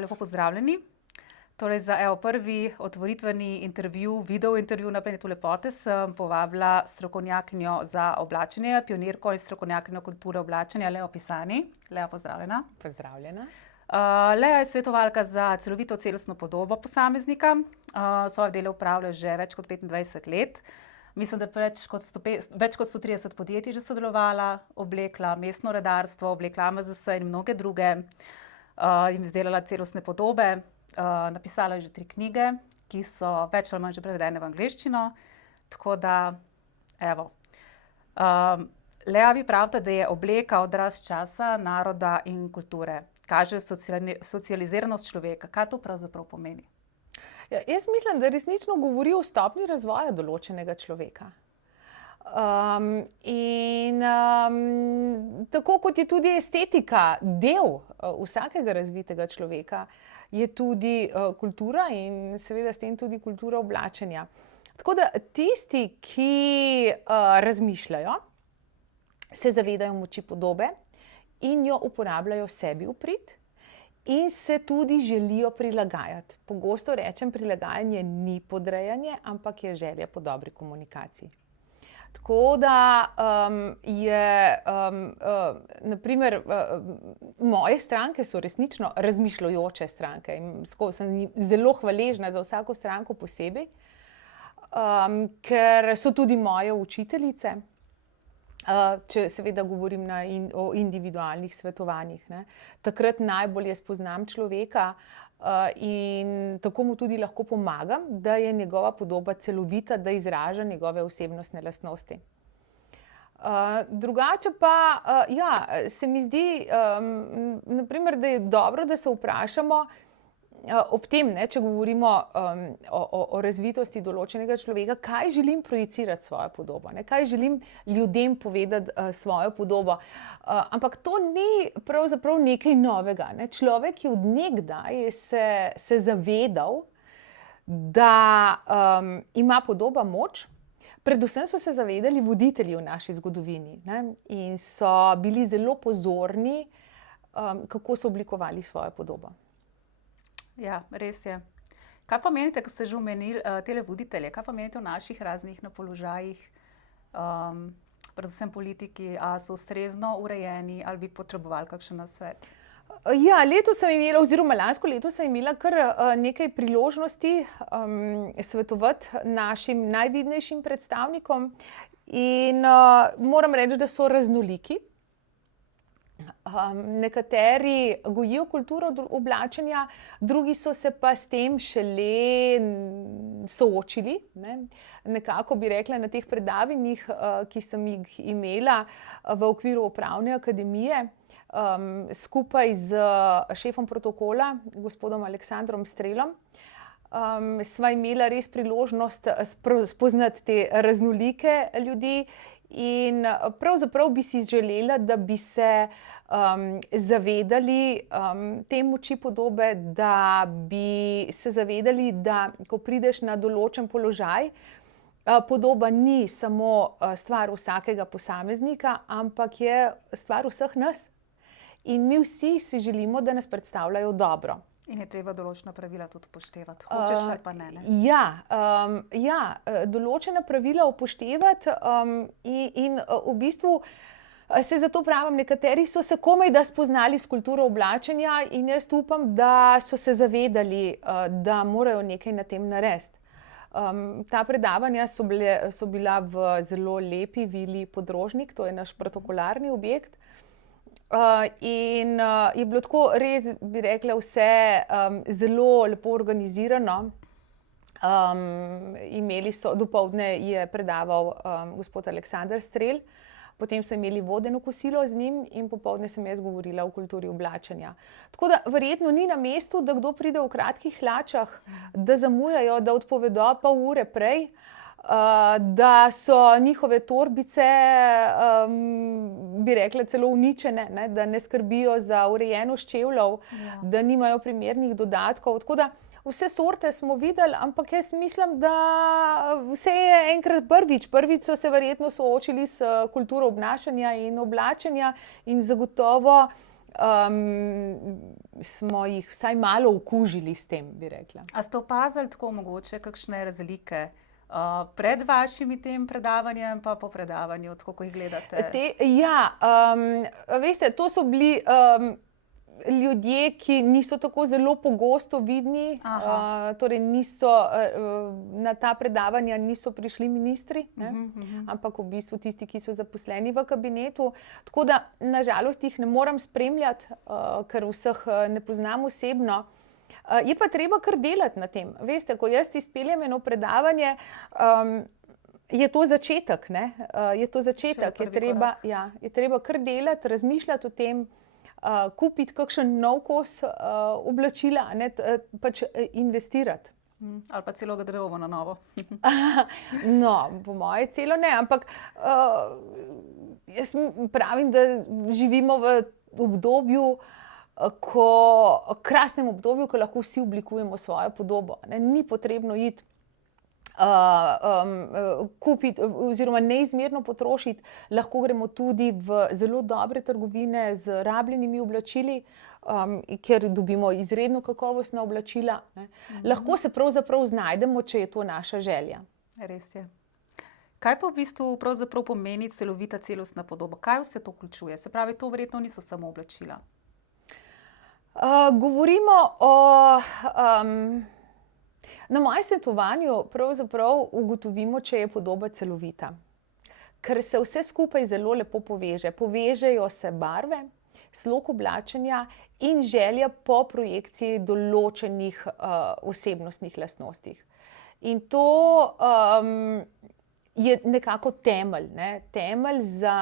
Lepo pozdravljeni. Torej za prvi otvoritveni intervju, video intervju na Planetu lepote sem povabila strokovnjakinjo za oblačenje, pionirko in strokovnjakinjo kulture oblačenja Leo Pisani. Lea, pozdravljena. Pozdravljena. Lea je svetovalka za celovito celostno podobo posameznika. Svoje delo opravlja že več kot 25 let. Mislim, da več kot 130 podjetij že sodelovala, oblekla mestno redarstvo, oblekla AMZS in mnoge druge. Jim izdelala celostne podobe. Napisala je že 3 knjige, ki so več ali manj že prevedene v angleščino. Tako da, evo. Lea, vi pravite, da je obleka odraz časa, naroda in kulture. Kaže socializiranost človeka. Kaj to pravzaprav pomeni? Ja, jaz mislim, da resnično govori o stopnji razvoja določenega človeka. Tako kot je tudi estetika del vsakega razvitega človeka, je tudi kultura in seveda s tem tudi kultura oblačenja. Tako da tisti, ki razmišljajo, se zavedajo moči podobe in jo uporabljajo sebi v prid in se tudi želijo prilagajati. Pogosto rečem, prilagajanje ni podrejanje, ampak je želja po dobri komunikaciji. Tako da naprimer, moje stranke so resnično razmišljujoče stranke in sem zelo hvaležna za vsako stranko posebej, ker so tudi moje učiteljice, če seveda govorim o individualnih svetovanjih, ne. Takrat najbolje spoznam človeka in tako mu tudi lahko pomagam, da je njegova podoba celovita, da izraža njegove osebnostne lastnosti. Drugače pa, se mi zdi, naprimer, da je dobro, da se vprašamo ob tem, ne, če govorimo o razvitosti določenega človeka, kaj želim projicirati svojo podobo, ne, kaj želim ljudem povedati svojo podobo. Ampak to ni pravzaprav nekaj novega, ne. Človek je od nekdaj se zavedal, da ima podoba moč. Predvsem so se zavedali voditelji v naši zgodovini, ne, in so bili zelo pozorni, kako so oblikovali svojo podobo. Ja, res je. Kaj pa menite, ko ste že omenili tele voditelje, kaj pa menite o naših raznih na položajih, predvsem politiki, a so ustrezno urejeni ali bi potrebovali kakšen nasvet? Ja, letos sem imela, oziroma lansko leto sem imela kar nekaj priložnosti svetovati našim najvidnejšim predstavnikom in moram reči, da so raznoliki. Nekateri gojijo kulturo oblačenja, drugi so se pa s tem šele soočili, ne. Nekako bi rekla na teh predavanjih, ki sem jih imela v okviru Upravne akademije, skupaj z šefom protokola, gospodom Aleksandrom Strelom, sva imela res priložnost spoznati te raznolike ljudi in pravzaprav bi si želela, da bi se zavedali te moči podobe, da bi se zavedali, da ko prideš na določen položaj, podoba ni samo stvar vsakega posameznika, ampak je stvar vseh nas. In mi vsi si želimo, da nas predstavljajo dobro. In je treba določena pravila tudi upoštevati, hočeš ali pa ne, ne? Ja, določena pravila upoštevati in v bistvu se zato pravim, nekateri so se komajda spoznali s kulturo oblačenja in jaz upam, da so se zavedali, da morajo nekaj na tem narediti. Ta predavanja so bila v zelo lepi vili Podrožnik, to je naš protokolarni objekt. In je bilo tako res, bi rekla, vse zelo lepo organizirano. Imeli so, dopoldne je predaval gospod Aleksander Strel, potem so imeli vodeno kosilo z njim in popoldne sem jaz govorila o kulturi oblačenja. Tako da verjetno ni na mestu, da kdo pride v kratkih hlačah, da zamujajo, da odpovedo pol ure prej, da so njihove torbice, bi rekla, celo uničene, ne, da ne skrbijo za urejenost čevljev, da nimajo primernih dodatkov. Tako da vse sorte smo videli, ampak jaz mislim, da vse je enkrat prvič. Prvič so se verjetno soočili s kulturo obnašanja in oblačenja in zagotovo smo jih vsaj malo okužili s tem, bi rekla. A ste opazili tako mogoče kakšne razlike pred vašimi tem predavanjem pa po predavanju, tako ko jih gledate? Veste, to so bili ljudje, ki niso tako zelo pogosto vidni, torej na ta predavanja niso prišli ministri, ampak v bistvu tisti, ki so zaposleni v kabinetu. Tako da, na žalost, jih ne morem spremljati, ker vseh ne poznam osebno. Je pa treba kar delati na tem. Veste, ko jaz izpeljem eno predavanje, je to začetek, ne? Je to začetek, je treba kar delati, razmišljati o tem, kupiti kakšen nov kos oblačila, pač investirati. Ali pa celo garderobo na novo. No, po moje celo ne, ampak jaz pravim, da živimo v obdobju, krasnem obdobju, ko lahko vsi oblikujemo svojo podobo. Ni potrebno iti kupiti oziroma neizmerno potrošiti, lahko gremo tudi v zelo dobre trgovine z rabljenimi oblačili, kjer dobimo izredno kakovostna oblačila. Lahko se pravzaprav znajdemo, če je to naša želja. Res je. Kaj pa v bistvu pravzaprav pomeni celovita celostna podoba? Kaj vse to vključuje? Se pravi, to verjetno niso samo oblačila. Govorimo na mojem svetovanju pravzaprav ugotovimo, če je podoba celovita. Ker se vse skupaj zelo lepo poveže. Povežejo se barve, slog oblačenja in želja po projekciji določenih osebnostnih lastnostih. In to je nekako temelj, temelj za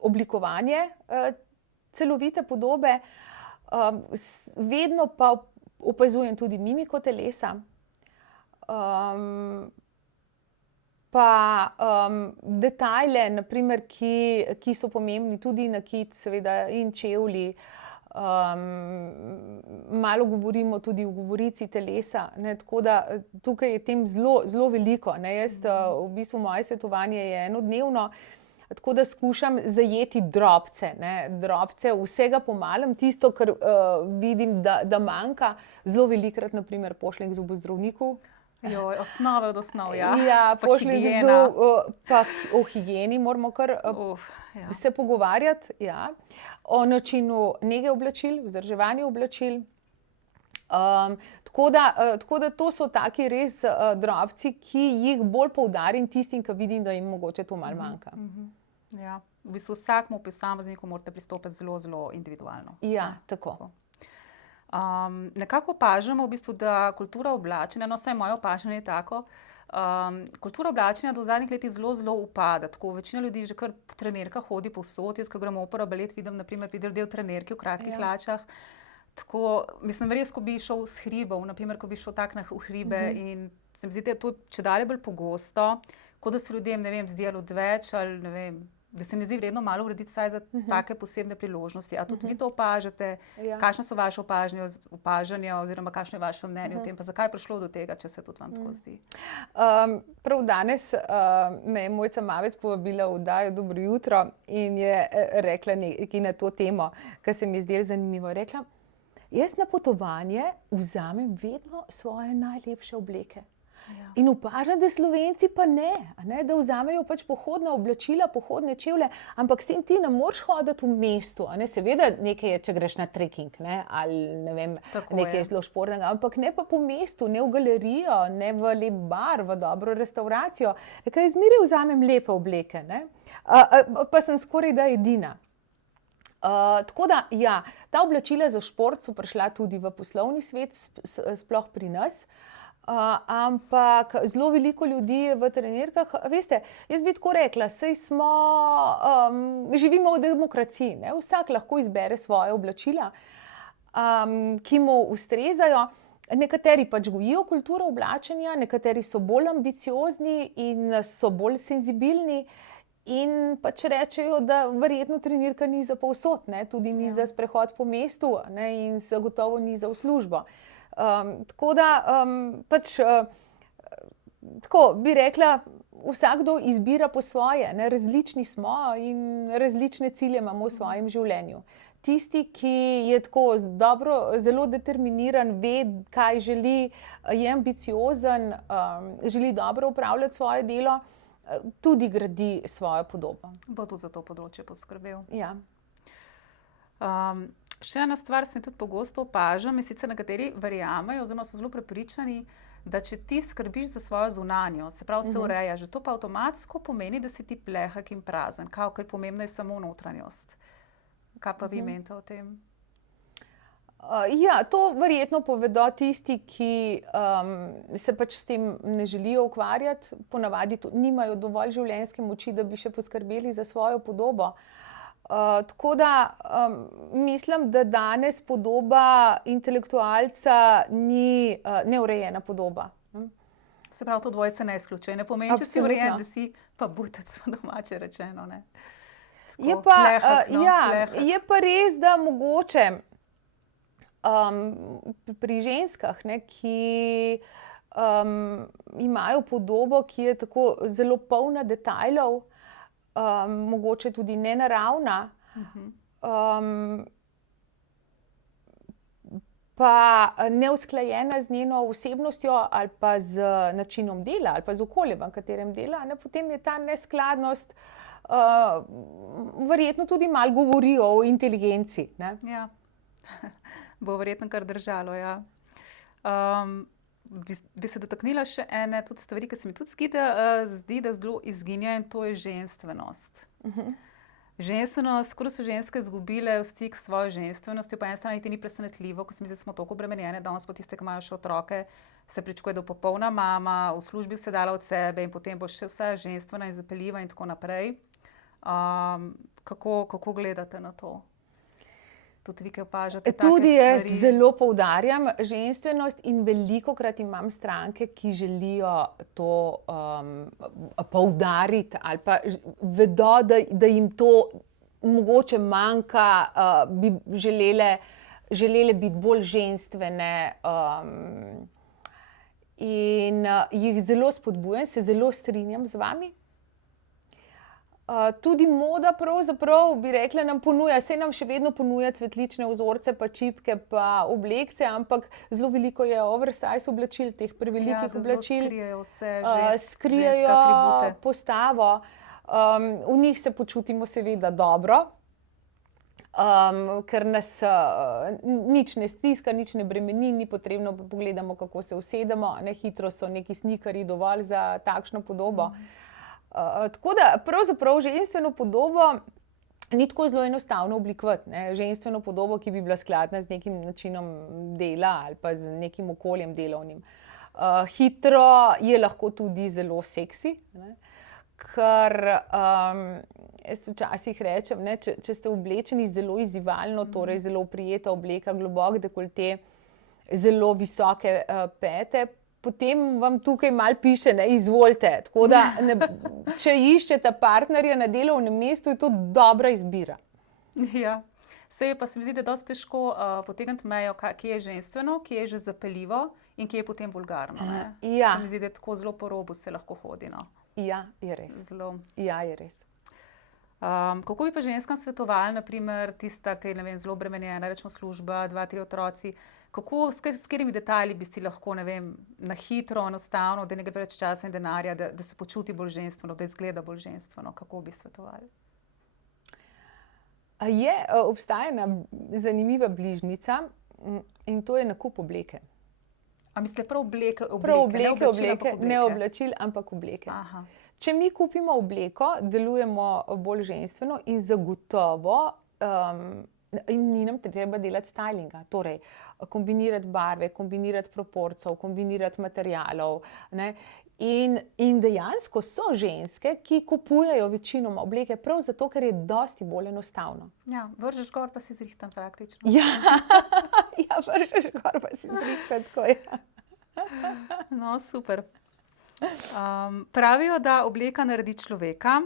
oblikovanje celovite podobe. Vedno pa opazujem tudi mimiko telesa, pa detajle, naprimer, ki so pomembni, tudi nakit, seveda, in čevlji. Malo govorimo tudi o govorici telesa, tako da tukaj je tem zelo, zelo veliko. Jaz, v bistvu, moje svetovanje je enodnevno, tako da skušam zajeti drobce, drobce vsega po malem, tisto, kar vidim, da manjka. Zelo velikokrat, naprimer, pošljem k zobozdravniku. Osnove od osnov, pa higiena. Pa o higieni moramo kar se pogovarjati, o načinu nege oblačil, vzdrževanja oblačil. Tako da to so taki res drobci, ki jih bolj poudarim tistim, ki vidim, da jim mogoče to malo manjka. Ja, v bistvu vsakmu posamezniku morate pristopiti zelo, zelo individualno. Ja, tako. Nekako opažamo v bistvu, da kultura oblačenja, vsaj moje opažanje je tako, kultura oblačenja do zadnjih letih zelo, zelo upada. Tako večina ljudi že kar po trenerkah hodi povsod. Jaz, ko grem v opero, balet, vidim naprimer del trenerke v kratkih hlačah. Tako, mislim, res, ko bi šel s hribov, naprimer, ko bi šel tak v hribe in se mi zdi, da je to čedalje bolj pogosto, kot da se ljudem, ne vem, zdelo odveč ali ne vem, da se mi zdi vredno malo urediti saj za take posebne priložnosti. A tudi vi to opažate? Kakšne so vaše opažanja oziroma kakšno je vaše mnenje o tem, pa zakaj je prišlo do tega, če se tudi vam tako zdi? Prav danes me je Mojca Mavec povabila v oddajo Dobro jutro in je rekla nekaj na to temo, kar se mi je zdelo zanimivo. Rekla, jaz na potovanje vzamem vedno svoje najlepše obleke. In opažam, da Slovenci pa ne, da vzamejo pač pohodna oblačila, pohodne čevlje, ampak s tem ti ne moreš hoditi v mestu. Seveda nekaj je, če greš na trekking, ali ne vem, nekaj zelo športnega, ampak ne pa po mestu, ne v galerijo, ne v lep bar, v dobro restauracijo. Nekaj zmeraj vzamem lepe obleke, pa sem skoraj da edina. Tako da, ta oblačila za šport so prišla tudi v poslovni svet, sploh pri nas. Ampak zelo veliko ljudi v trenerkah, veste, jaz bi tako rekla, saj živimo v demokraciji, vsak lahko izbere svoje oblačila, ki mu ustrezajo. Nekateri pač gojijo kulturo oblačenja, nekateri so bolj ambiciozni in so bolj senzibilni in pač rečejo, da verjetno trenerka ni za povsod, tudi ni za sprehod po mestu in zagotovo ni za v službo. Tako da pač tako bi rekla, vsakdo izbira po svoje, ne, različni smo in različne cilje imamo v svojem življenju. Tisti, ki je tako dobro, zelo determiniran, ve, kaj želi, je ambiciozen, želi dobro upravljati svoje delo, tudi gradi svojo podobo. Bo tudi za to področje poskrbel. Ja. Še ena stvar se tudi pogosto opažam, in sicer nekateri verjamejo oziroma so zelo prepričani, da če ti skrbiš za svojo zunanjost, se pravi se urejaš, že to pa avtomatsko pomeni, da si ti plehek in prazen, ker pomembna je samo notranjost. Kaj pa vi menite o tem? Ja, to verjetno povedo tisti, ki se pač s tem ne želijo ukvarjati, ponavadi nimajo dovolj življenjske moči, da bi še poskrbeli za svojo podobo. Tako da mislim, da danes podoba intelektualca ni neurejena podoba. Se pravi, to dvoje se ne izključuje. Ne pomeni, če si urejen, da si pa butec, domače rečeno. Ne? Tako, je pa res, da mogoče pri ženskah, ne, ki imajo podobo, ki je tako zelo polna detajlov, mogoče tudi nenaravna, pa neusklajena z njeno osebnostjo ali pa z načinom dela ali pa z okoljem, v katerem dela, ne, potem je ta neskladnost verjetno tudi malo govori o inteligenci. Ne? Ja, bo verjetno kar držalo, ja. Bi se dotaknila še ene tudi stvari, ki se mi tudi zdi, da zelo izginja, in to je ženstvenost. Ženstvenost, skoraj so ženske izgubile v stik s svojo ženstvenostjo, po eni strani niti ni presenetljivo, ko se mi zdi, da smo toliko obremenjene, danes pa tiste, ki imajo še otroke, se pričakuje, da bo popolna mama, v službi vse dala od sebe in potem bo še vsa ženstvena in zapeljiva in tako naprej. Kako gledate na to? Tudi vi, ki opažate take stvari? Tudi jaz zelo poudarjam ženstvenost in velikokrat imam stranke, ki želijo to poudariti ali pa vedo, da jim to mogoče manjka, bi želele biti bolj ženstvene, in jih zelo spodbujam, se zelo strinjam z vami. Tudi moda pravzaprav, bi rekla, nam ponuja, saj nam še vedno ponuja cvetlične vzorce, pa čipke, pa oblekce, ampak zelo veliko je oversize oblačil, teh prevelikih oblačil. Skrijejo vse skrijejo postavo. V njih se počutimo seveda dobro, ker nas nič ne stiska, nič ne bremeni, ni potrebno, pa pogledamo, kako se usedemo, ne, hitro so neki snikerji dovolj za takšno podobo. Tako da pravzaprav ženstveno podobo ni tako zelo enostavno oblikovati, ne. Ženstveno podobo, ki bi bila skladna z nekim načinom dela ali pa z nekim okoljem delovnim. Hitro je lahko tudi zelo seksi, ne. Ker jaz včasih rečem, ne, če ste oblečeni zelo izzivalno, torej zelo prijeta obleka, globok dekolte, zelo visoke pete, potem vam tukaj malo piše, ne, izvolite. Tako da, če iščete partnerja na delovnem mestu, je to dobra izbira. Ja, saj pa se mi zdi, da je dosti težko potegniti mejo, kje je ženstveno, kje je že zapeljivo in kje je potem vulgarno. Ne? Ja. Se mi zdi, da je tako zelo po robu se lahko hodi. No. Ja, je res. Zelo. Ja, je res. Kako bi pa ženskam svetovali, naprimer tista, ki je, ne vem, zelo obremenjena, rečemo služba, 2-3 otroci, s katerimi detajli bi si lahko, ne vem, na hitro, enostavno, da ne gre več časa in denarja, da se počuti bolj ženstveno, da izgleda bolj ženstveno, kako bi svetovali? Obstaja ena zanimiva bližnjica in to je nakup obleke. A mislite prav obleke, ne oblačil, ampak obleke. Aha. Če mi kupimo obleko, delujemo bolj ženstveno in zagotovo ni nam treba delati stylinga, torej kombinirati barve, kombinirati proporcev, kombinirati materialov, ne. In dejansko so ženske, ki kupujejo večinoma obleke prav zato, ker je dosti bolj enostavno. Ja, vržeš gor pa si zrihtan praktično. Ja, vržeš gor pa si zrihtan, tako je. No, super. Pravijo, da obleka naredi človeka.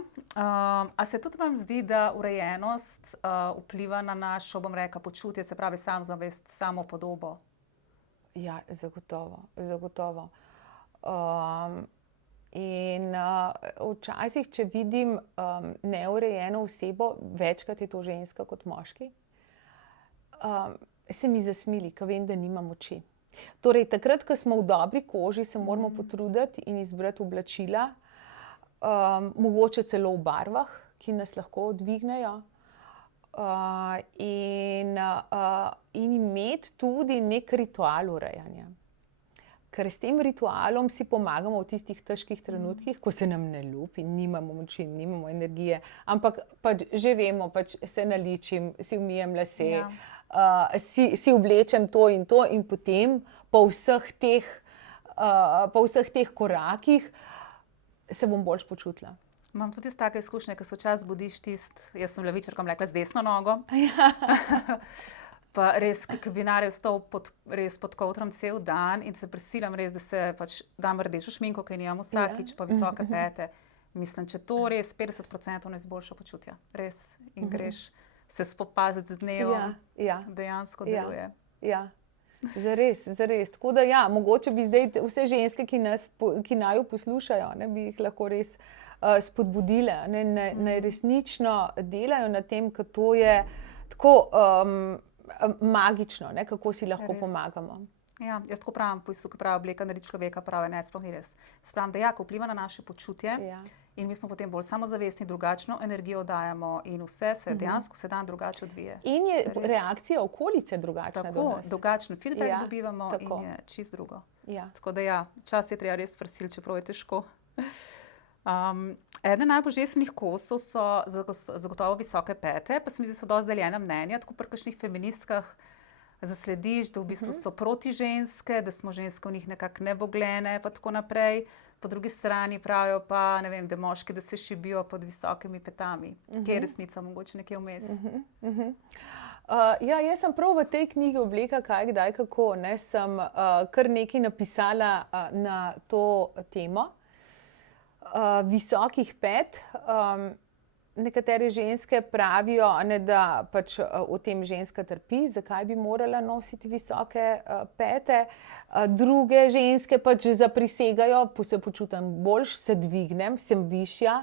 A se tudi vam zdi, da urejenost vpliva na našo, bom rekla, počutje, se pravi samozavest, samopodobo? Ja, zagotovo. In včasih, če vidim neurejeno osebo, večkrat je to ženska kot moški, se mi zasmili, ker vem, da nimam oči. Torej, takrat, ko smo v dobri koži, se moramo potruditi in izbrati oblačila, mogoče celo v barvah, ki nas lahko dvignejo. In imeti tudi nek ritual urejanja. Ker s tem ritualom si pomagamo v tistih težkih trenutkih, ko se nam ne ljubi, nimamo moči, nimamo energije, ampak pač že vemo, pač se naličim, si umijem lase, si oblečem to in potem po vseh teh korakih se bom boljš počutila. Imam tudi take izkušnje, ko se včasih zbudiš jaz sem levičarka, rekla, z desno nogo. Pa res, ki bi naredil stol pod kovtrom cel dan in se prisilam res, da se pač dam rdečo šminko, ki nimam vsakič, pa visoke pete. Mislim, če to res 50% ne izboljša počutja. Res. In greš se spopaziti z dnevom, dejansko deluje. Ja. Zares. Tako da mogoče bi zdaj vse ženske, ki naju poslušajo, bi jih lahko res spodbudile, naj resnično delajo na tem, ker to je tako magično, kako si lahko pomagamo. Ja, jaz tako pravim, ko pravi obleka naredi človeka, pravi ne, sploh ni res. Spravim, da ko vpliva na naše počutje in mi smo potem bolj samozavestni, drugačno energijo dajemo in vse se dejansko se dan drugače odvije. In je reakcija okolice drugačna do nas. Tako, drugačen feedback dobivamo in je čist drugo. Tako da čas je treba res prisiliti, čeprav je težko. Eden najbolj ženskih kosov so zagotovo visoke pete, pa se mi zdi, so dosti deljena mnenja, tako pri kakšnih feministkah zaslediš, da v bistvu so proti ženske, da smo ženske v njih nekako neboglene, pa tako naprej. Po drugi strani pravijo pa, ne vem, da moški, da se šibijo pod visokimi petami. Kje je resnica, mogoče nekje vmes? Jaz sem prav v tej knjigi Obleka kaj, kdaj, kako, sem kar nekaj napisala na to temo. Visokih pet. Nekatere ženske pravijo, da pač v tem ženska trpi, zakaj bi morala nositi visoke pete. Druge ženske pač zaprisegajo, se počutim boljš, se dvignem, sem višja,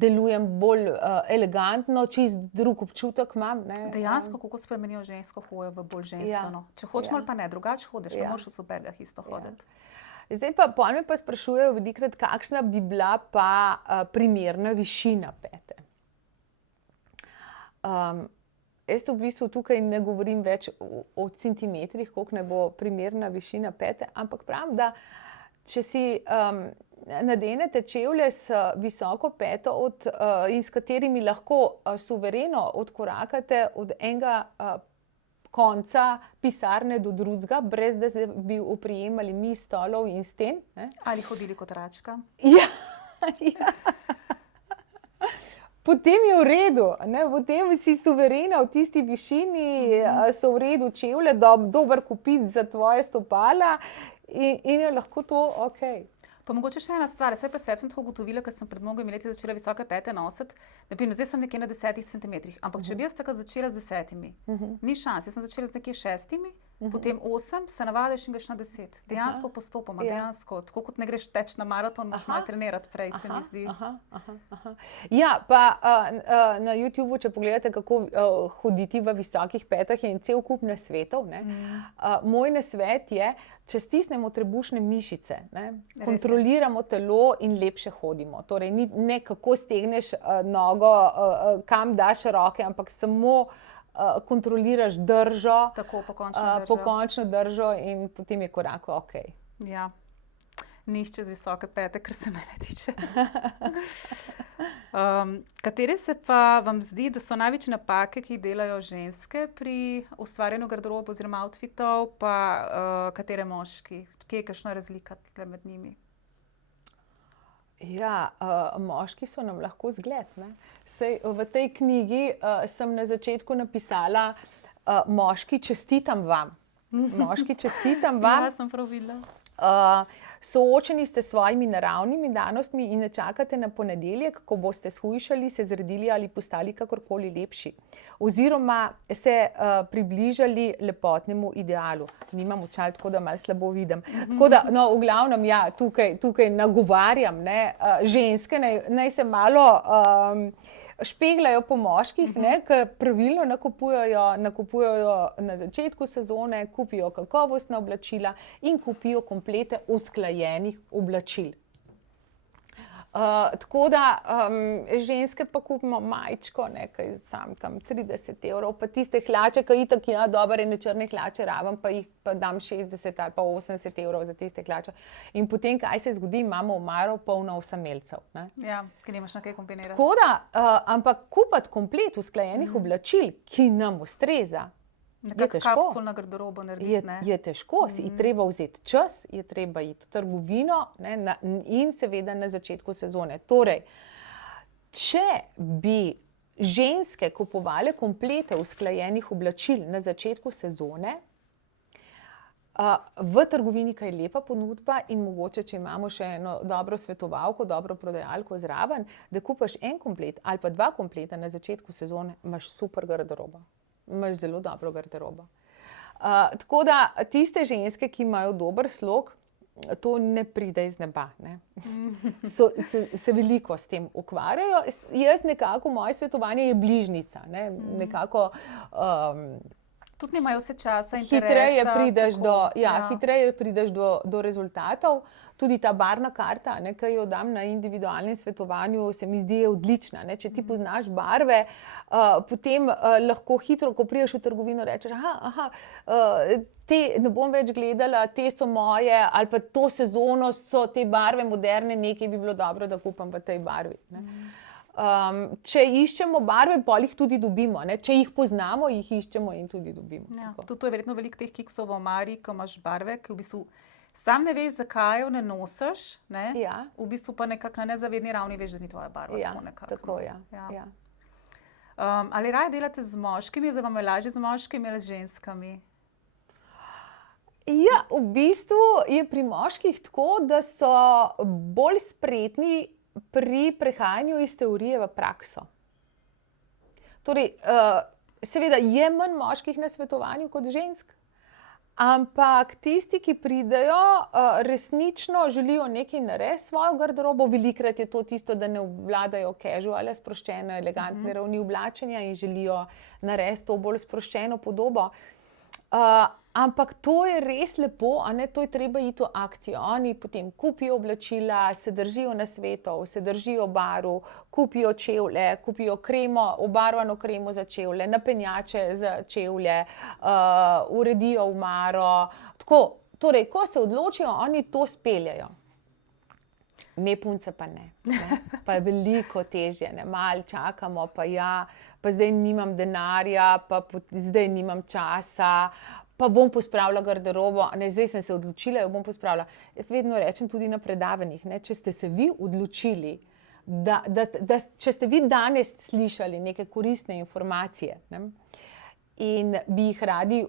delujem bolj elegantno, čist drug občutek imam. Dejansko, kako spremenijo žensko hojo v bolj ženstveno. Če hočeš ali pa ne, drugače hodiš, ne moreš v supergah isto hoditi. Zdaj pa me pa sprašujejo velikokrat, kakšna bi bila pa primerna višina pete. Jaz v bistvu tukaj ne govorim več o centimetrih, koliko ne bo primerna višina pete, ampak pravim, da če si nadenete čevlje s visoko peto in s katerimi lahko suvereno odkorakate od enega konca pisarne do drugega, brez da bi oprijemali mi stolov in sten. Ali hodili kot račka. Ja. Potem je v redu, potem si suverena v tisti višini, so v redu čevlje, dober kupiti za tvoje stopala in je lahko to okej. Pa mogoče še ena stvar, saj pri sebi sem tako ugotovila, ker sem pred mnogimi leti začela visoke pete nositi, zdaj sem nekje na 10 centimetrih, ampak če bi jaz takrat začela z 10, ni šans, jaz sem začela z nekje 6, potem 8, se navadiš in greš na 10. Dejansko postopoma, dejansko, tako kot ne greš teč na maraton, moraš malo trenirati prej, se mi zdi. Ja, pa na YouTubeu, če pogledate, kako hoditi v visokih petah, je en cel kup nasvetov. Moj nasvet je, če stisnemo trebušne mišice, kontroliramo telo in lepše hodimo. Torej, ne kako stegneš nogo, kam daš roke, ampak samo kontroliraš držo, pokončno držo in potem je korak okej. Ja, nič čez visoke pete, kar se mene tiče. Katere se pa vam zdi, da so največje napake, ki jih delajo ženske pri ustvarjanju garderobe oziroma outfitov, pa katere moški? Kje je kakšna razlika med njimi? Ja, moški so nam lahko zgled. Sej v tej knjigi sem na začetku napisala moški, čestitam vam. Moški, čestitam vam. Ja, sem prav videla. Soočeni ste s svojimi naravnimi danostmi in ne čakate na ponedeljek, ko boste shujšali, se zredili ali postali kakorkoli lepši. Oziroma se približali lepotnemu idealu. Nimam očal, tako da malo slabo vidim. Tako da, no, v glavnem, ja, tukaj nagovarjam, ne, ženske, naj se malo špeglajo po moških, ki pravilno nakupujejo na začetku sezone, kupijo kakovostna oblačila in kupijo komplete usklajenih oblačil. Tako da ženske pa kupimo majčko, nekaj sam tam 30 €, pa tiste hlače, ki itak, ja, dober ene črne hlače rabim, pa jih pa dam 60 ali pa 80 € za tiste hlače. In potem, kaj se zgodi, imamo omaro polno osamelcev, ne. Ja, ker nimaš na kaj kombinirati. Tako da, ampak kupiti komplet usklajenih oblačil, ki nam ustreza, Nekako kapsulno garderobo narediti, ne. je težko, si je treba vzeti čas, je treba iti v trgovino, ne, in seveda na začetku sezone. Torej, če bi ženske kupovale komplete usklajenih oblačil na začetku sezone, v trgovini kaj lepa ponudba in mogoče, če imamo še eno dobro svetovalko, dobro prodajalko zraven, da kupiš en komplet ali pa 2 kompleta na začetku sezone, imaš super garderobo. Imaš zelo dobro garderobo. Tako da tiste ženske, ki imajo dober slog, to ne pride iz neba, ne. Se veliko s tem ukvarjajo. Jaz nekako, moje svetovanje je bližnjica, ne, nekako Tudi nimajo vse časa, hitreje interesa. hitreje prideš do rezultatov. Tudi ta barvna karta, ne, ki jo dam na individualnem svetovanju, se mi zdi odlična, ne. Če ti poznaš barve, potem lahko hitro, ko prideš v trgovino, rečeš, te ne bom več gledala, te so moje, ali pa to sezono so te barve moderne, nekaj bi bilo dobro, da kupim v tej barvi, ne. Če iščemo barve, pol jih tudi dobimo, ne. Če jih poznamo, jih iščemo in tudi dobimo. Ja, tudi to je verjetno veliko teh kiksov v omari, ko imaš barve, ki v bistvu sam ne veš, zakaj jo ne nosiš, ne. Ja. V bistvu pa nekako na nezavedni ravni veš, da ni tvoja barva. Ja, tako nekako, tako, no. ja. Ja. Ali raje delate z moškimi, oziroma je lažje z moškimi ali z ženskami? Ja, v bistvu je pri moških tako, da so bolj spretni pri prehajanju iz teorije v prakso. Torej, seveda je manj moških na svetovanju kot žensk, ampak tisti, ki pridejo, resnično želijo nekaj narediti s svojo garderobo. Velikokrat je to tisto, da ne obvladajo casuale, sproščene, elegantne ravni oblačenja in želijo narediti to bolj sproščeno podobo. Ampak to je res lepo, a ne, to je treba iti v akcijo. Oni potem kupijo oblačila, se držijo nasvetov, se držijo barv, kupijo čevlje, kupijo kremo, obarvano kremo za čevlje, napenjače za čevlje, uredijo omaro. Tako, torej, ko se odločijo, oni to speljejo. Me punce pa ne. Pa je veliko težje, ne, malo čakamo, pa zdaj nimam denarja, pa zdaj nimam časa, pa bom pospravila garderobo, ne, zdaj sem se odločila, jo bom pospravila. Jaz vedno rečem tudi na predavanjih, ne, če ste se vi odločili, če ste vi danes slišali neke koristne informacije, ne, in bi jih radi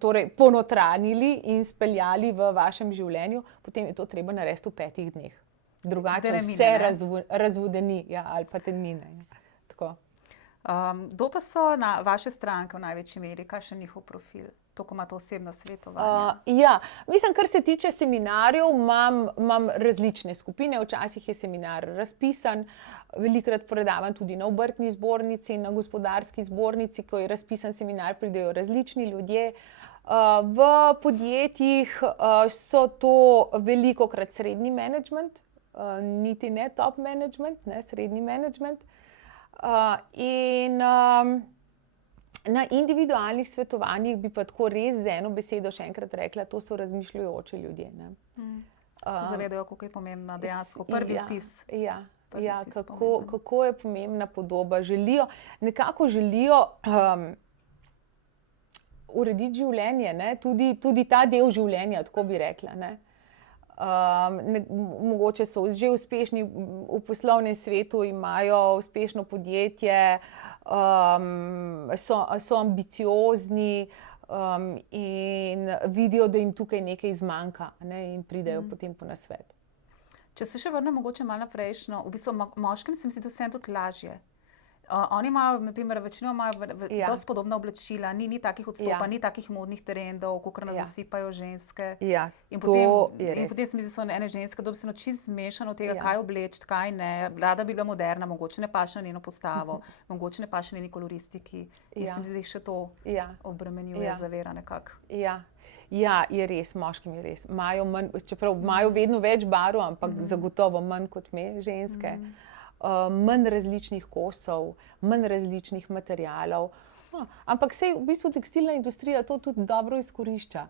torej ponotranili in speljali v vašem življenju, potem je to treba narediti v 5 dneh. Drugače vse razvodeni, ja, ali pa te mine. Tako. Kdo pa so na vaše stranke v največji meri? Kakšen je njihov profil? To, ko ima to osebno svetovanje. Ja, mislim, kar se tiče seminarjev, imam različne skupine. Včasih je seminar razpisan, velikokrat predavam tudi na obrtni zbornici, na gospodarski zbornici, ko je razpisan seminar, pridejo različni ljudje. V podjetjih so to velikokrat srednji menedžment, niti ne top management, ne, srednji management. In na individualnih svetovanjih bi pa tako res z eno besedo še enkrat rekla, to so razmišljujoči ljudje, ne. Se zavedajo, kako je pomembna dejansko prvi vtis. Ja, kako je pomembna podoba. Nekako želijo urediti življenje, ne, tudi ta del življenja, tako bi rekla, ne. Mogoče so že uspešni v poslovnem svetu, imajo uspešno podjetje, so ambiciozni, in vidijo, da jim tukaj nekaj zmanjka, ne, in pridejo potem po nasvet. Če se še vrnem mogoče malo naprejšnjo, v bistvu moškim se mi zdi, da vse tudi lažje. Oni imajo, naprimer, večino imajo dosti podobna oblačila, ni takih odstopanj, ni takih modnih trendov, kakor nas zasipajo ženske. Ja, In to je potem res. se mi zdi, da so ene ženske dobesedno čisto zmešano tega, kaj obleči, kaj ne. Rada bi bila moderna, mogoče ne paše na njeno postavo, mogoče ne paše njeni koloristiki. In se mi zdi, da jih še to obremenjuje zavera nekako. Ja, je res, moškim je res. Čeprav imajo vedno več barv, ampak zagotovo manj kot me, ženske. Manj različnih kosov, manj različnih materialov. Ampak sej v bistvu tekstilna industrija to tudi dobro izkorišča.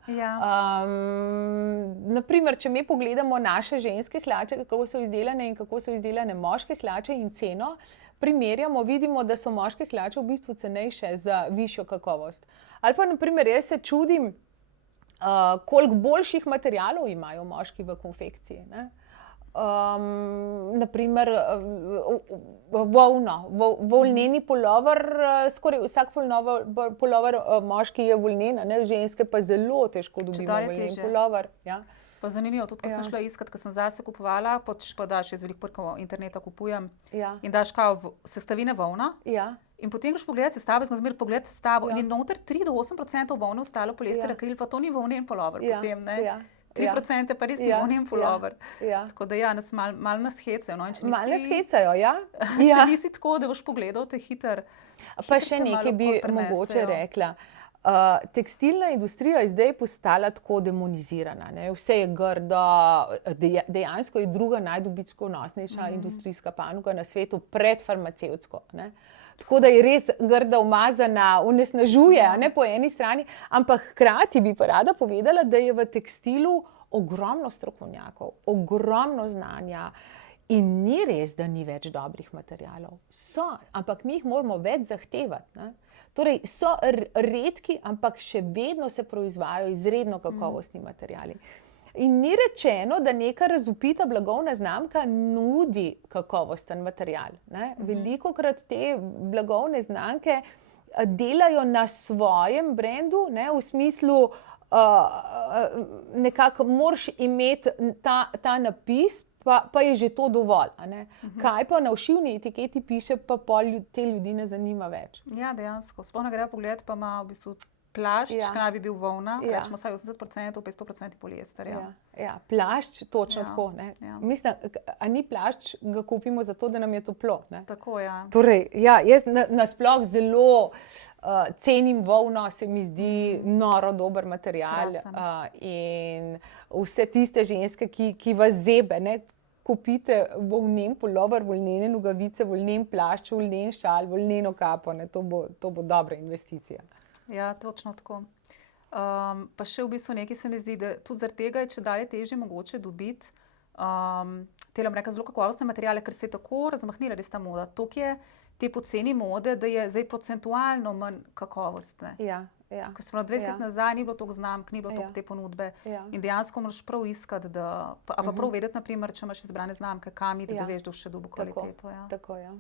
Naprimer, če mi pogledamo naše ženske hlače, kako so izdelane in kako so izdelane moške hlače in ceno, primerjamo, vidimo, da so moške hlače v bistvu cenejše za višjo kakovost. Ali pa, naprimer, jaz se čudim, koliko boljših materialov imajo moški v konfekciji, ne? Naprimer volneni pulover, skoraj vsak pulover moški je volnen, ženske pa zelo težko dobimo volnen pulover. Pa zanimivo, tudi ko sem šla iskat, ko sem zase kupovala, pa daš, jaz veliko preko interneta kupujem, in daš kao sestavine volna, in potem greš pogledati sestavo, sem zmeraj pogledati sestavo, in je noter 3-8% volne ostalo poliester akril, pa to ni volnen pulover potem, ne? 3% pa res ni volnen pulover. Tako da nas malo nas hecajo. Malo nas hecajo, ja. Če nisi tako, da boš pogledal te hitro. Pa še nekaj bi mogoče rekla. Tekstilna industrija je zdaj postala tako demonizirana, ne? Vse je grdo, dejansko je druga najdobičkonosnejša industrijska panoga na svetu pred farmacevtsko, ne? Tako da je res grda, umazana, onesnažuje, ne, po eni strani, ampak hkrati bi pa rada povedala, da je v tekstilu ogromno strokovnjakov, ogromno znanja in ni res, da ni več dobrih materialov. So, ampak mi jih moramo več zahtevati, ne? Torej, so redki, ampak še vedno se proizvajajo izredno kakovostni materiali. In ni rečeno, da neka razvpita blagovna znamka nudi kakovosten material, ne? Velikokrat te blagovne znamke delajo na svojem brendu, ne? V smislu, nekako moraš imeti ta napis, pa je že to dovolj, a ne? Kaj pa na všivni etiketi piše, pa pol te ljudi ne zanima več. Ja, dejansko. Sploh ne gre pogledati, pa ima v bistvu plašč, ki naj bi bil volna, rečemo vsaj 80%, pa je 100% poliester. Ja, plašč, točno tako, ne. Mislim, a ni plašč, ga kupimo zato, da nam je toplo, ne? Tako, ja. Torej, ja, jaz nasploh zelo cenim volno, se mi zdi noro dober material. In vse tiste ženske, ki vas zebe, ne, kupite volnen pulover, volnene nogavice, volnen plašč, volnen šal, volneno kapo, ne, to bo dobra investicija. Ja, točno tako. Pa še v bistvu nekaj se mi zdi, da tudi zaradi tega je čedalje težje mogoče dobiti zelo kakovostne materiale, ker se je tako razmahnila res ta moda. Toliko je te poceni mode, da je zdaj procentualno manj kakovostne. Ko smo 20 nazaj, ni bilo toliko znamk, ni bilo toliko te ponudbe. In dejansko moraš prav iskati, pa prav vedeti, naprimer, če imaš izbrane znamke, kam iti, da veš, da boš še dobil kvaliteto. Tako, ja.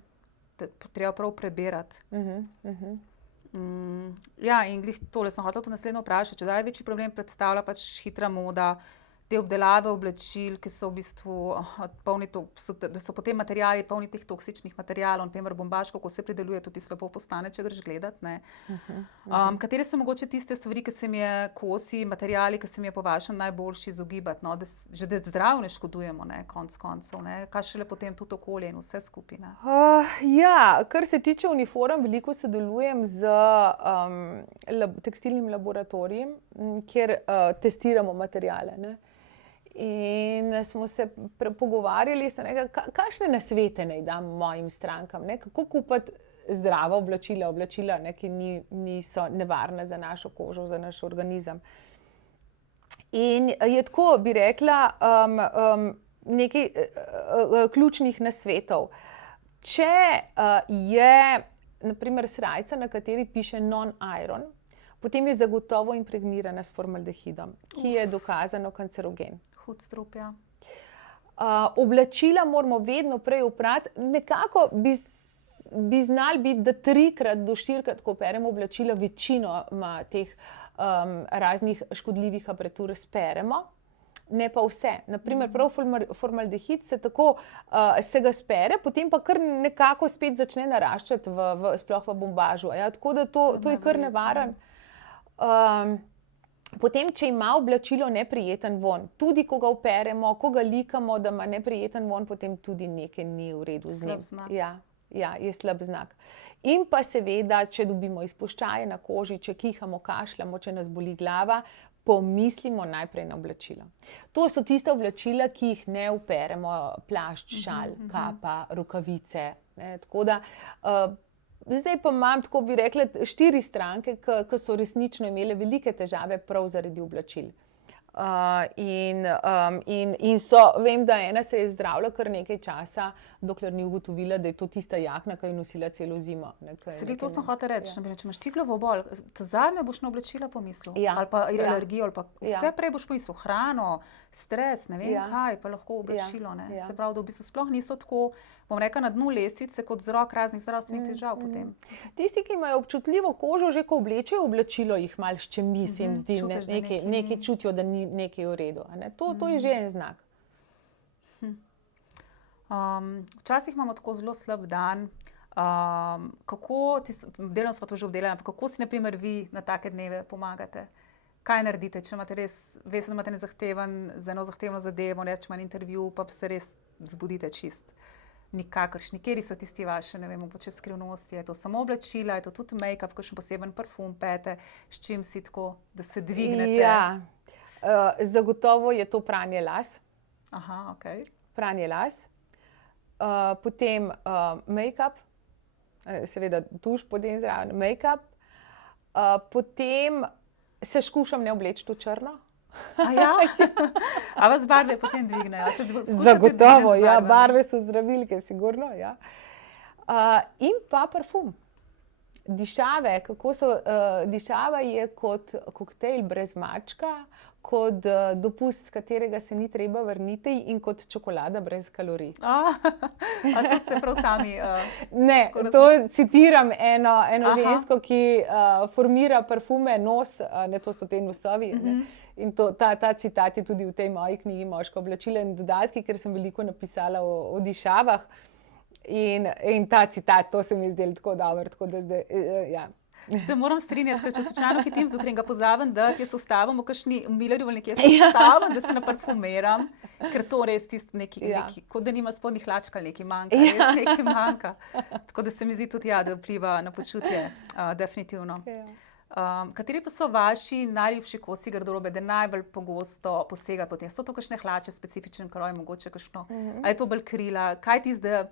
Treba prav prebirati. Ja, in glih tole sem hotela tudi naslednjo vprašati. Če največji problem predstavlja pač hitra moda, te obdelave oblačil, ki so v bistvu polni, da so potem materiali polni teh toksičnih materialov, naprimer bombaž, kako se prideluje, tudi slabo postane, če greš gledat, ne. Katere so mogoče tiste stvari, ki se mi je kosi, materiali, ki se mi je po vašem najboljši izogibati, no, že da zdravju ne škodujemo, ne, konec koncev, ne, kaj šele potem tudi okolje in vse skupaj, ne. Ja, kar se tiče uniform, veliko sodelujem z tekstilnim laboratorijem, kjer testiramo materiale, ne. In smo se pogovarjali, sem rekla, kakšne nasvete naj dam mojim strankam, ne? Kako kupiti zdrava oblačila, ne, ki niso nevarna za našo kožo, za naš organizem. In je tako, bi rekla, nekaj ključnih nasvetov. Če je, na primer, srajca, na kateri piše non-iron, potem je zagotovo impregnirana s formaldehidom, ki je dokazano kancerogen. Hud strup, ja. Oblačila moramo vedno prej oprati. Nekako bi znali biti, da 3 do 4, ko peremo oblačila, večinoma teh raznih škodljivih aparatur speremo. Ne pa vse. Naprimer, prav formaldehid se ga spere, potem pa kar nekako spet začne naraščati sploh v bombažu. Ja? Tako da to je kar nevaren. Potem, če ima oblačilo neprijeten vonj, tudi ko ga operemo, ko ga likamo, da ima neprijeten vonj, potem tudi nekaj ni v redu z njim. Slab znak. Ja, je slab znak. In pa seveda, če dobimo izpuščaje na koži, če kihamo, kašljamo, če nas boli glava, pomislimo najprej na oblačila. To so tiste oblačila, ki jih ne operemo, plašč, šal, kapa, rokavice. Ne? Tako da zdaj pa imam, tako bi rekla, 4 stranke, ki so resnično imele velike težave prav zaradi oblačil. In vem, da ena se je zdravila kar nekaj časa, dokler ni ugotovila, da je to tista jakna, ki je nosila celo zimo. To sem hotela reči. Če imaš ti glavobol, zadnje boš na oblačila pomislil. Ali pa alergijo, ali pa vse prej boš pomislil. Hrano, stres, ne vem kaj, pa lahko oblačilo. Se pravi, da v bistvu sploh niso tako, bom rekla, na dnu lestvice kot vzrok raznih zdravstvenih težav potem. Tisti, ki imajo občutljivo kožo, že ko oblečejo oblačilo, jih malo ščemi, se jim zdi, nekaj čutijo, da ni nekaj v redu. To je že en znak. Včasih imamo tako zelo slab dan. Delno smo to že obdelali, ampak kako si na primer vi na take dneve pomagate? Kaj naredite, če imate res, veste, da imate za eno zahtevno zadevo, rečemo en intervju, pa se res zbudite čist nikakršni. Kateri so tisti vaše, ne vem, mogoče skrivnosti? Je to samo oblačila, je to tudi make-up, kakšen poseben parfum pete, s čim si tako, da se dvignete? Ja, zagotovo je to pranje las. Aha, ok. Pranje las. Potem make-up, seveda tuš potem zraven, make-up. Potem se skušam ne obleči v črno. A vas barve potem dvignejo? Zagotovo, ja, barve so zdravilke, sigurno, ja. In pa parfum. Dišave, dišava je kot koktejl brez mačka, kot dopust, z katerega se ni treba vrniti, in kot čokolada brez kalorij. To ste prav sami. Ne, to citiram eno žensko, ki formira parfume Nos, to so te nosovi. In ta citat je tudi v tej moji knjigi Moška oblačila in dodatki, ker sem veliko napisala o dišavah. In ta citat, to se mi je zdelo tako dobro, tako da zdaj, ja. Se moram strinjati, ker če slučajno hitim zjutraj in ga pozabim dati, jaz ustavim v kakšni milerju ali nekje, ustavim, da se naparfumiram, ker to res tisto neki, kot da nima spodnjih hlačk ali nekaj manjka, res nekaj manjka. Tako da se mi zdi tudi, da vpliva na počutje, definitivno. Kateri pa so vaši najljubši kosi garderobe, da najbolj pogosto posegate potem? So to kakšne hlače, specifičen kroj, mogoče kakšno? Ali je to bolj krila? Kaj ti zdaj,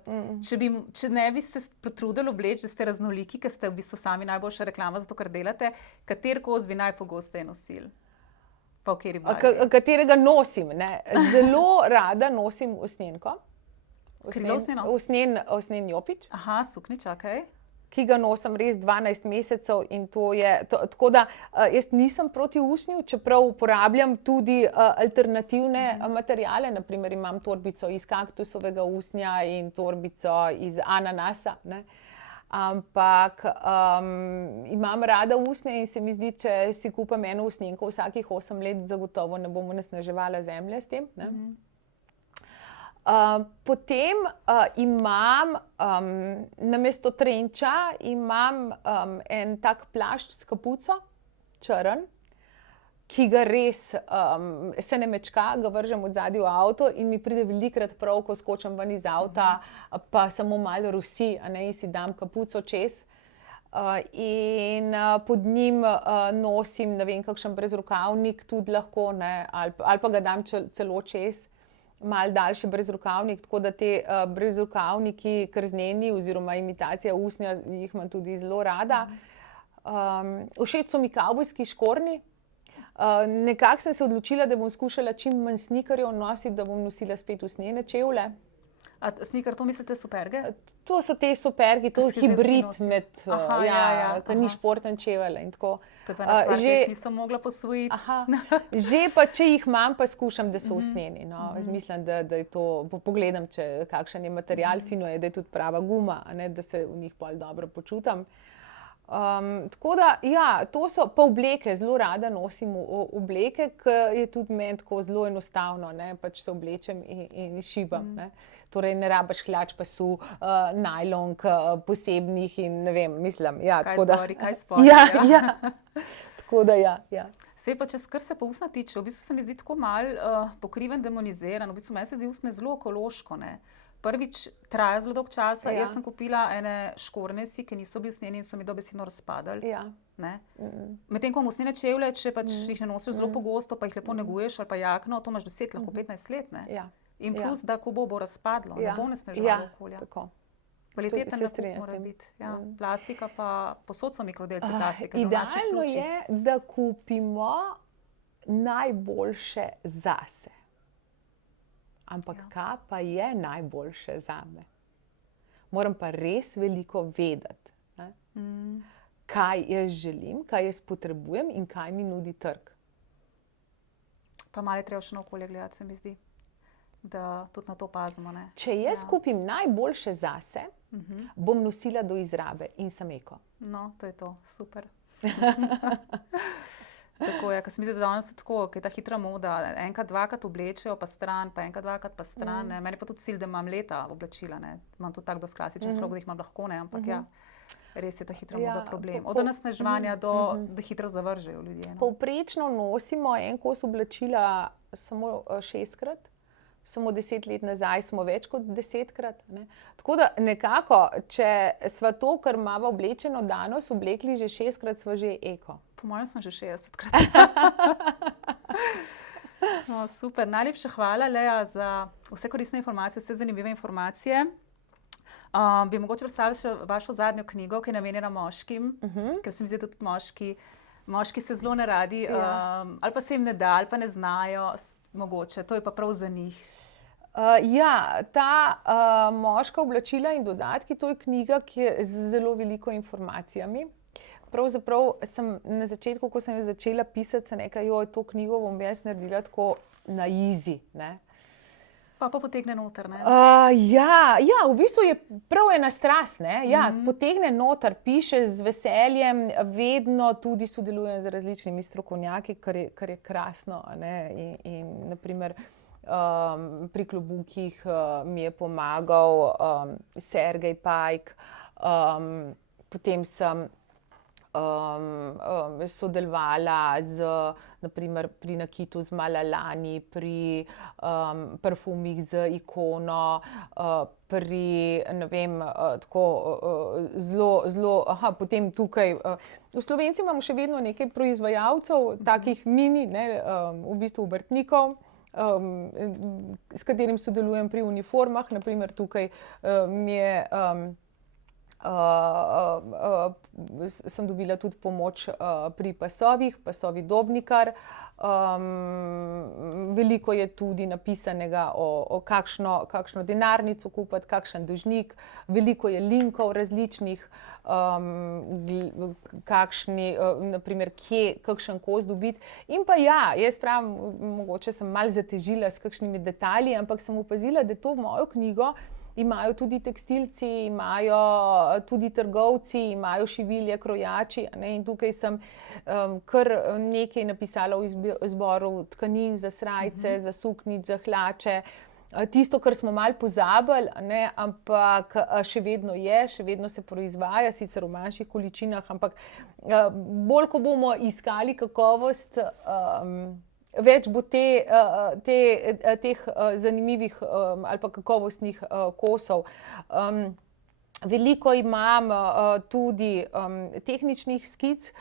če ne bi se potrudili obleči, da ste raznoliki, ker ste v bistvu sami najboljša reklama za to, kar delate, kater kos bi najpogosteje nosili? Pa v kateri barvi? Katerega nosim, ne? Zelo rada nosim usnjenko. Krilo usnjeno? Usnjen jopič. Aha, suknič, okej. Ki ga nosim res 12 mesecev in to je, tako da jaz nisem proti usnju, čeprav uporabljam tudi alternativne materiale, naprimer imam torbico iz kaktusovega usnja in torbico iz ananasa, ne. Ampak imam rada usnje in se mi zdi, če si kupim eno usnjenko vsakih 8 let, zagotovo ne bom onesnaževala zemlje s tem, ne. Potem imam namesto trenča imam en tak plašč s kapuco, črn, ki ga res se ne mečka, ga vržem odzadaj v avto in mi pride velikokrat prav, ko skočim ven iz avta, pa samo malo rosi, in si dam kapuco čez. In pod njim nosim, ne vem, kakšen brezrokavnik tudi lahko, ne, ali pa ga dam celo čez. Malo daljši brezrokavnik, tako da te brezrokavniki krzneni oziroma imitacija usnja jih imam tudi zelo rada. Všeč so mi kavbojski škornji. Nekako sem se odločila, da bom skušala čim manj snikerjev nositi, da bom nosila spet usnjene čevlje. A sneaker, to mislite superge? To so te supergi, to je Ki zdaj vsi hibrid nosijo. med, ki ni športen čevelj in tako. To je pa ena stvar, ki jaz nisem mogla posvojiti. Že pa, če jih imam, pa skušam, da so usnjeni. No. Mislim, da je to, pogledam, kakšen je material, fino je, da je tudi prava guma, da se v njih bolj dobro počutim. Tako da, ja, to so pa obleke, zelo rada nosim obleke, ker je tudi meni tako zelo enostavno, pač se oblečem in šibam. Torej, ne rabiš hlač pasu, najlonk posebnih in ne vem, mislim. Ja, kaj zgori, kaj spodaj. Ja. Tako da, ja. Sej pa, kar se pa usna tiče, v bistvu se mi zdi tako malo pokriven, demoniziran. V bistvu meni se zdi usne zelo ekološko, Prvič, traja zelo dolg časa. Ja. Jaz sem kupila ene škornjasi, ki niso bili usnjeni in so mi dobesedno razpadali. Ja. Medtem ko usnjene čevlje, če pač jih ne nosiš zelo pogosto, pa jih lepo neguješ, ali pa jakno, to imaš 10, lahko 15 let. Ja. In plus, da ko bo razpadlo, ne bo onesnaževalo okolja. Tako. Kvaliteten nakup mora biti. Ja. Plastika pa, posod so mikrodelci plastike. Idealno je, da kupimo najboljše zase. Ampak kaj pa je najboljše zame? Moram pa res veliko vedeti, kaj jaz želim, kaj jaz potrebujem in kaj mi nudi trg. Pa malo je treba še na okolje gledati, se mi zdi, da tudi na to pazimo. Če jaz kupim najboljše zase, bom nosila do izrabe in sem eko. No, to je to, super. Tako je, ker se mi zdi, da danes je tako, ker je ta hitra moda, enkrat, dvakrat oblečejo pa stran, pa enkrat, dvakrat pa stran. Meni pa tudi cilj, da imam leta oblačila. Imam tudi tako dosti klasičen slog, da jih imam lahko, ampak ja, res je ta hitra moda problem. Od onesnaževanja do, da hitro zavržejo ljudje. Povprečno nosimo en kos oblačila samo 6-krat. Samo 10 let nazaj smo več kot 10-krat. Tako da nekako, če sva to, kar imamo oblečeno danes, oblekli že 6-krat, sva že eko. Po mojem sem že 60-krat. No, super, najlepša hvala, Lea, za vse koristne informacije, vse zanimive informacije. Bi mogoče predstavili še vašo zadnjo knjigo, ki je namenjena moškim, ker se mi zdi, da tudi moški se zelo ne radi, ali pa se jim ne da, ali pa ne znajo. Mogoče, to je pa prav za njih. Ja, ta moška oblačila in dodatki, to je knjiga, ki je z zelo veliko informacijami. Pravzaprav sem na začetku, ko sem jo začela pisati, sem rekla, to knjigo bom jaz naredila tako na easy. Pa potegne noter, ne? Ja, v bistvu je prav ena strast, Ja, potegne noter, piše z veseljem, vedno tudi sodelujem z različnimi strokovnjaki, kar je krasno, in naprimer pri klobukih mi je pomagal Sergej Pajk, potem sem sodelovala naprimer pri nakitu z Malalani, pri parfumih z Ikono, pri, ne vem, tako zelo, potem tukaj, v Slovenci imamo še vedno nekaj proizvajalcev, takih mini, v bistvu obrtnikov, s katerim sodelujem pri uniformah, naprimer tukaj mi je sem dobila tudi pomoč pri pasovi Dobnikar. Veliko je tudi napisanega o kakšno denarnico kupiti, kakšen dolžnik, veliko je linkov različnih, naprimer, kje kakšen kos dobiti. In pa ja, jaz pravim, mogoče sem malo zatežila s kakšnimi detalji, ampak sem opazila, da to mojo knjigo imajo tudi tekstilci, imajo tudi trgovci, imajo šivilje, krojači, in tukaj sem kar nekaj napisala o izboru tkanin za srajce, za suknjič, za hlače. Tisto, kar smo malo pozabili, ampak še vedno se proizvaja, sicer v manjših količinah, ampak bolj, ko bomo iskali kakovost, več bo teh zanimivih ali pa kakovostnih kosov. Veliko imam tudi tehničnih skic.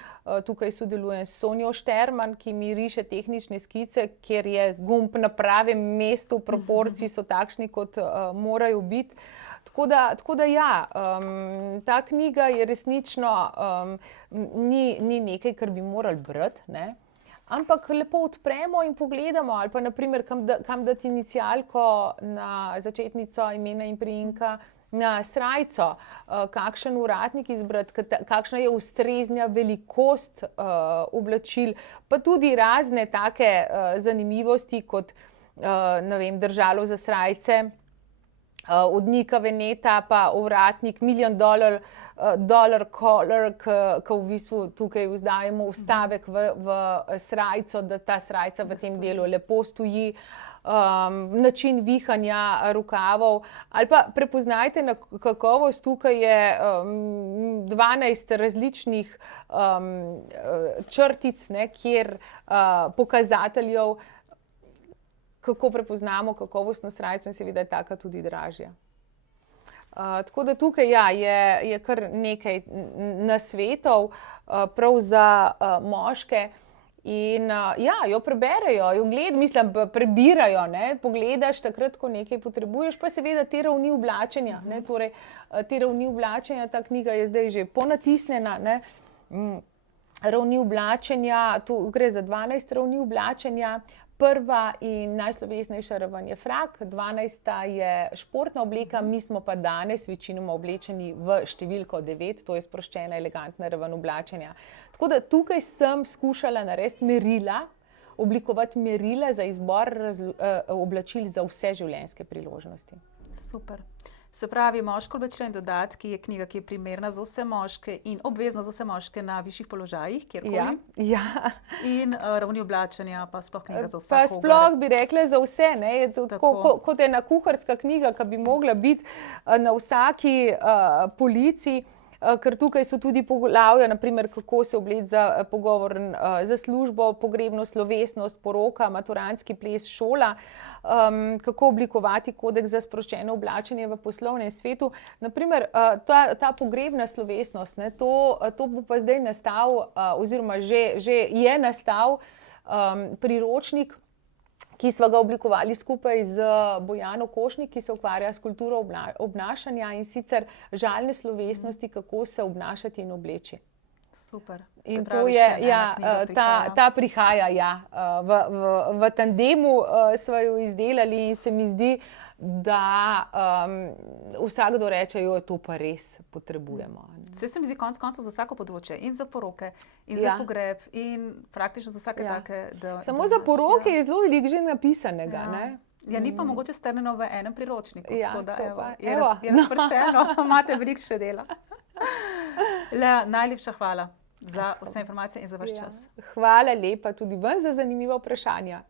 Tukaj sodelujem s Sonjo Šterman, ki mi riše tehnične skice, kjer je gumb na pravem mestu, proporciji so takšni, kot morajo biti. Tako da ja, ta knjiga je resnično ni nekaj, kar bi morali brati, ampak lepo odpremo in pogledamo, ali pa naprimer, kam dati inicialko na začetnico imena in priimka, na srajco, kakšen uradnik izbrati, kakšna je ustrezna velikost oblačil, pa tudi razne take zanimivosti, kot ne vem, držalo za srajce, od Nika Veneta pa ovratnik $1 million dollar collar, ki v bistvu tukaj vzdajemo vstavek v srajco, da ta srajca v tem delu lepo stoji. Način vihanja rokavov, ali pa prepoznajte na kakovost, tukaj je 12 različnih črtic, kjer pokazateljev, kako prepoznamo kakovostno srajco, in seveda je taka tudi dražja. Tako da tukaj je kar nekaj nasvetov prav za moške. In jo preberejo, prebirajo, pogledaš takrat, ko nekaj potrebuješ, pa seveda te ravni oblačenja. Torej, te ravni oblačenja, ta knjiga je zdaj že ponatisnjena. Ravni oblačenja, tu gre za 12 ravni oblačenja. Prva in najslovesnejša raven je frak, 12. je športna obleka, mi smo pa danes večinoma oblečeni v številko 9, to je sproščena, elegantna raven oblačenja. Tako da tukaj sem skušala narediti merila, oblikovati merila za izbor oblačil za vse življenjske priložnosti. Super. Se pravi, Moško oblačila in dodatki je knjiga, ki je primerna za vse moške in obvezna za vse moške na višjih položajih, kjerkoli. Ja. In ravni oblačenja pa sploh knjiga za vse. Pa sploh bi rekla za vse, je to tako kot ena kuharska knjiga, ki bi mogla biti na vsaki polici. Ker tukaj so tudi poglavja, naprimer, kako se obleči za pogovor, za službo, pogrebno slovesnost, poroka, maturantski ples, šola, kako oblikovati kodeks za sproščeno oblačenje v poslovnem svetu. Naprimer, ta pogrebna slovesnost, to bo pa zdaj nastal, oziroma že je nastal priročnik, ki smo ga oblikovali skupaj z Bojano Košnik, ki se ukvarja s kulturo obnašanja, in sicer žalne slovesnosti, kako se obnašati in obleči. Super. In to je, ta prihaja, v tandemu smo jo izdelali in se mi zdi, da vsakdo reče, jo to pa res potrebujemo. Vse se mi zdi konec koncev za vsako področje, in za poroke, in za pogreb, in praktično za vsake take. Samo za poroke je zelo veliko že napisanega. Ni pa mogoče strnjeno v enem priročniku. Tako da je razpršeno, imate veliko še dela. Lea, najlepša hvala za vse informacije in za vaš čas. Hvala lepa tudi vam za zanimiva vprašanja.